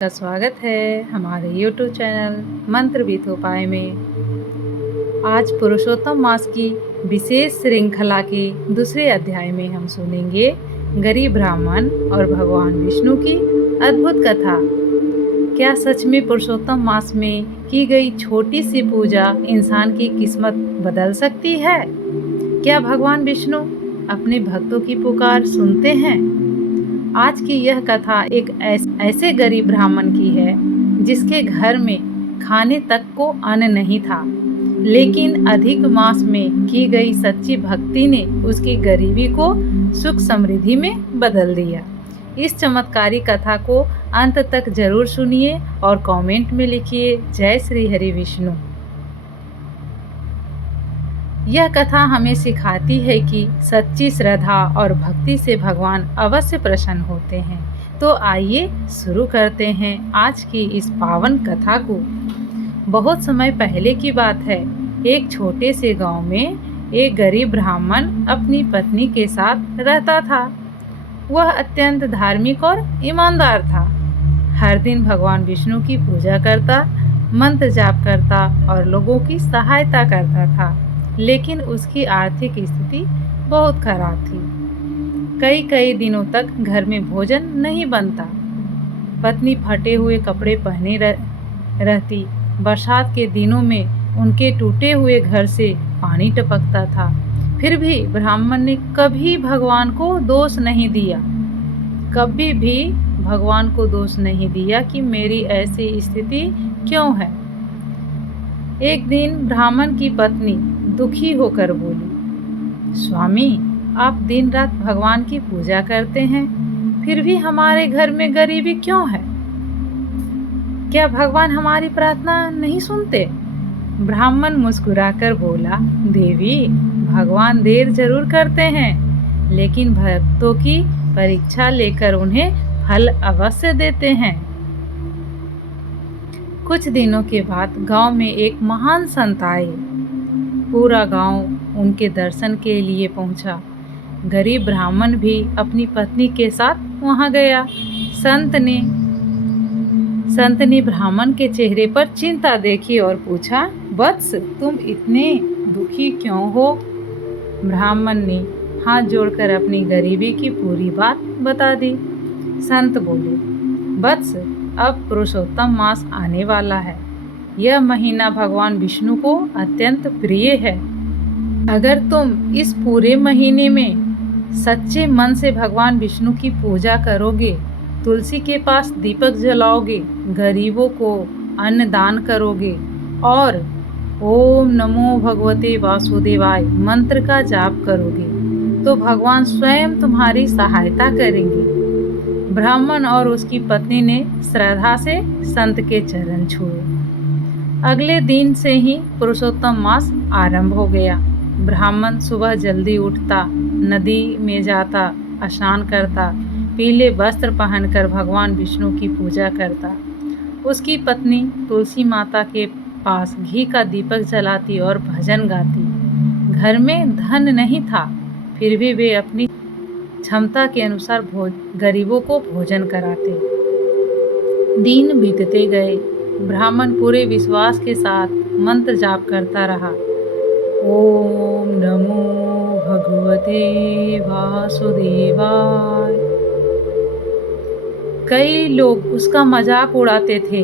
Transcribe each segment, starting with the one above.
का स्वागत है हमारे YouTube चैनल मंत्र विद उपाय में। आज पुरुषोत्तम मास की विशेष श्रृंखला के दूसरे अध्याय में हम सुनेंगे गरीब ब्राह्मण और भगवान विष्णु की अद्भुत कथा। क्या सच में पुरुषोत्तम मास में की गई छोटी सी पूजा इंसान की किस्मत बदल सकती है? क्या भगवान विष्णु अपने भक्तों की पुकार सुनते हैं? आज की यह कथा एक ऐसे गरीब ब्राह्मण की है जिसके घर में खाने तक को अन्न नहीं था, लेकिन अधिक मास में की गई सच्ची भक्ति ने उसकी गरीबी को सुख समृद्धि में बदल दिया। इस चमत्कारी कथा को अंत तक जरूर सुनिए और कमेंट में लिखिए जय श्री हरि विष्णु। यह कथा हमें सिखाती है कि सच्ची श्रद्धा और भक्ति से भगवान अवश्य प्रसन्न होते हैं। तो आइए शुरू करते हैं आज की इस पावन कथा को। बहुत समय पहले की बात है। एक छोटे से गांव में एक गरीब ब्राह्मण अपनी पत्नी के साथ रहता था। वह अत्यंत धार्मिक और ईमानदार था। हर दिन भगवान विष्णु की पूजा करता, मंत्र जाप करता और लोगों की सहायता करता था। लेकिन उसकी आर्थिक स्थिति बहुत खराब थी। कई दिनों तक घर में भोजन नहीं बनता। पत्नी फटे हुए कपड़े पहने रहती। बरसात के दिनों में उनके टूटे हुए घर से पानी टपकता था। फिर भी ब्राह्मण ने कभी भगवान को दोष नहीं दिया। कभी भी भगवान को दोष नहीं दिया कि मेरी ऐसी स्थिति क्यों है। एक दिन ब्राह्मण की पत्नी दुखी होकर बोली, स्वामी, आप दिन रात भगवान की पूजा करते हैं, फिर भी हमारे घर में गरीबी क्यों है? क्या भगवान हमारी प्रार्थना नहीं सुनते? ब्राह्मण मुस्कुराकर बोला, देवी, भगवान देर जरूर करते हैं, लेकिन भक्तों की परीक्षा लेकर उन्हें फल अवश्य देते हैं। कुछ दिनों के बाद गांव में एक महान संत आए। पूरा गांव उनके दर्शन के लिए पहुंचा। गरीब ब्राह्मण भी अपनी पत्नी के साथ वहां गया। संत ने ब्राह्मण के चेहरे पर चिंता देखी और पूछा, वत्स, तुम इतने दुखी क्यों हो? ब्राह्मण ने हाथ जोड़कर अपनी गरीबी की पूरी बात बता दी। संत बोले, वत्स, अब पुरुषोत्तम मास आने वाला है। यह महीना भगवान विष्णु को अत्यंत प्रिय है। अगर तुम इस पूरे महीने में सच्चे मन से भगवान विष्णु की पूजा करोगे, तुलसी के पास दीपक जलाओगे, गरीबों को अन्न दान करोगे और ओम नमो भगवते वासुदेवाय मंत्र का जाप करोगे, तो भगवान स्वयं तुम्हारी सहायता करेंगे। ब्राह्मण और उसकी पत्नी ने श्रद्धा से संत के चरण छुए। अगले दिन से ही पुरुषोत्तम मास आरंभ हो गया। ब्राह्मण सुबह जल्दी उठता, नदी में जाता, स्नान करता, पीले वस्त्र पहनकर भगवान विष्णु की पूजा करता। उसकी पत्नी तुलसी माता के पास घी का दीपक जलाती और भजन गाती। घर में धन नहीं था, फिर भी वे अपनी क्षमता के अनुसार गरीबों को भोजन कराते। दिन बीतते गए। ब्राह्मण पूरे विश्वास के साथ मंत्र जाप करता रहा। ओम नमो भगवते वासुदेवाय। कई लोग उसका मजाक उड़ाते थे।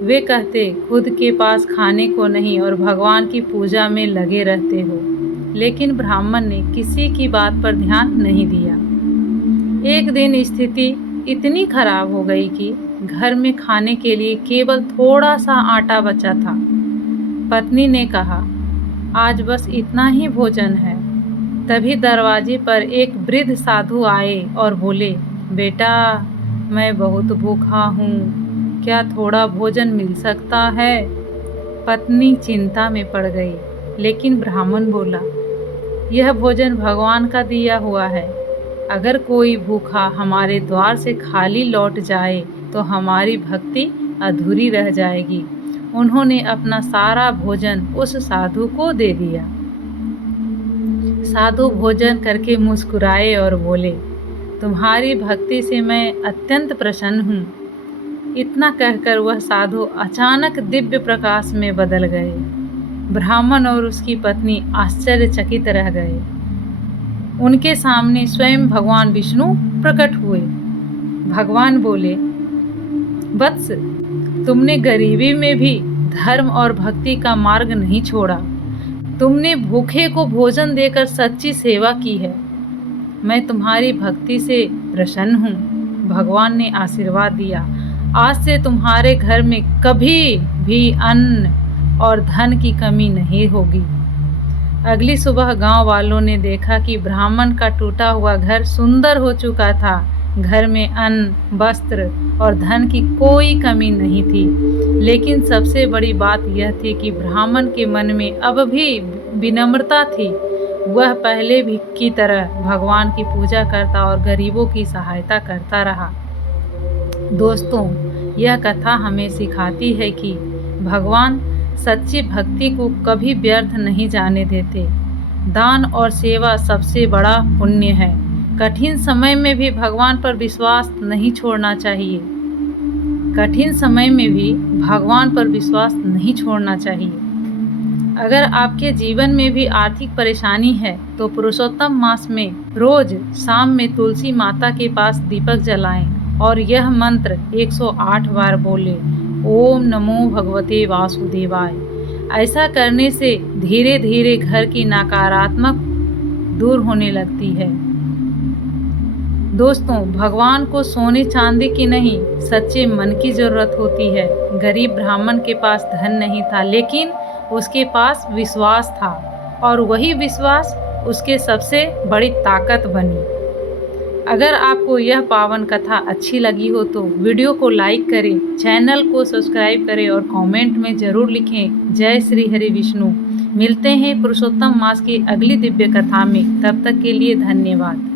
वे कहते, खुद के पास खाने को नहीं और भगवान की पूजा में लगे रहते हो। लेकिन ब्राह्मण ने किसी की बात पर ध्यान नहीं दिया। एक दिन स्थिति इतनी खराब हो गई कि घर में खाने के लिए केवल थोड़ा सा आटा बचा था। पत्नी ने कहा, आज बस इतना ही भोजन है। तभी दरवाजे पर एक वृद्ध साधु आए और बोले, बेटा, मैं बहुत भूखा हूँ, क्या थोड़ा भोजन मिल सकता है? पत्नी चिंता में पड़ गई, लेकिन ब्राह्मण बोला, यह भोजन भगवान का दिया हुआ है। अगर कोई भूखा हमारे द्वार से खाली लौट जाए तो हमारी भक्ति अधूरी रह जाएगी। उन्होंने अपना सारा भोजन उस साधु को दे दिया। साधु भोजन करके मुस्कुराए और बोले, तुम्हारी भक्ति से मैं अत्यंत प्रसन्न हूँ। इतना कहकर वह साधु अचानक दिव्य प्रकाश में बदल गए। ब्राह्मण और उसकी पत्नी आश्चर्यचकित रह गए। उनके सामने स्वयं भगवान विष्णु प्रकट हुए। भगवान बोले, वत्स, तुमने गरीबी में भी धर्म और भक्ति का मार्ग नहीं छोड़ा। तुमने भूखे को भोजन देकर सच्ची सेवा की है। मैं तुम्हारी भक्ति से प्रसन्न हूँ। भगवान ने आशीर्वाद दिया, आज से तुम्हारे घर में कभी भी अन्न और धन की कमी नहीं होगी। अगली सुबह गांव वालों ने देखा कि ब्राह्मण का टूटा हुआ घर सुंदर हो चुका था। घर में अन्न, वस्त्र और धन की कोई कमी नहीं थी। लेकिन सबसे बड़ी बात यह थी कि ब्राह्मण के मन में अब भी विनम्रता थी। वह पहले भी की तरह भगवान की पूजा करता और गरीबों की सहायता करता रहा। दोस्तों, यह कथा हमें सिखाती है कि भगवान सच्ची भक्ति को कभी व्यर्थ नहीं जाने देते। दान और सेवा सबसे बड़ा पुण्य है। कठिन समय में भी भगवान पर विश्वास नहीं छोड़ना चाहिए। कठिन समय में भी भगवान पर विश्वास नहीं छोड़ना चाहिए। अगर आपके जीवन में भी आर्थिक परेशानी है तो पुरुषोत्तम मास में रोज शाम में तुलसी माता के पास दीपक जलाएं और यह मंत्र 108 बार बोलें, ओम नमो भगवते वासुदेवाय। ऐसा करने से धीरे धीरे घर की नकारात्मक दूर होने लगती है। दोस्तों, भगवान को सोने चांदी की नहीं, सच्चे मन की जरूरत होती है। गरीब ब्राह्मण के पास धन नहीं था, लेकिन उसके पास विश्वास था और वही विश्वास उसके सबसे बड़ी ताकत बनी। अगर आपको यह पावन कथा अच्छी लगी हो तो वीडियो को लाइक करें, चैनल को सब्सक्राइब करें और कमेंट में ज़रूर लिखें, जय श्री हरि विष्णु। मिलते हैं पुरुषोत्तम मास की अगली दिव्य कथा में। तब तक के लिए धन्यवाद।